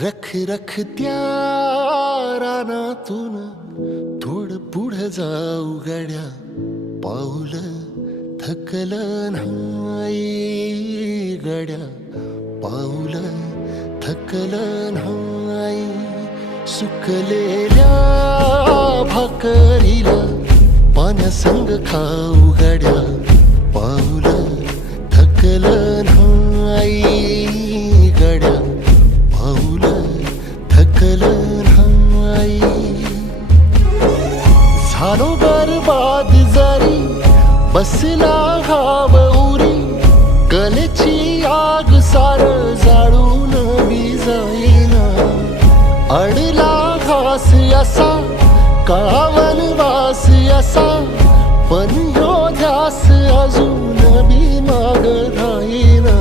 रख रख त्या रानातून थोडं पुढं जाऊ गड्या, पाऊल थकलं नाही गड्या, पाऊल थकलं नाही. सुकलेल्या भाकरीला पाण्यासंग खाऊ गड्या, पाऊल थकलं नाही गड्या, पाऊल थकलं नाही. झालो बरबाद जरी बसला घाव उरी, कलेची आग सार जाळून विजाईना. अडला घास असा काळा वनवास असा, पण ह्यो ध्यास अजून बी माग राहीना.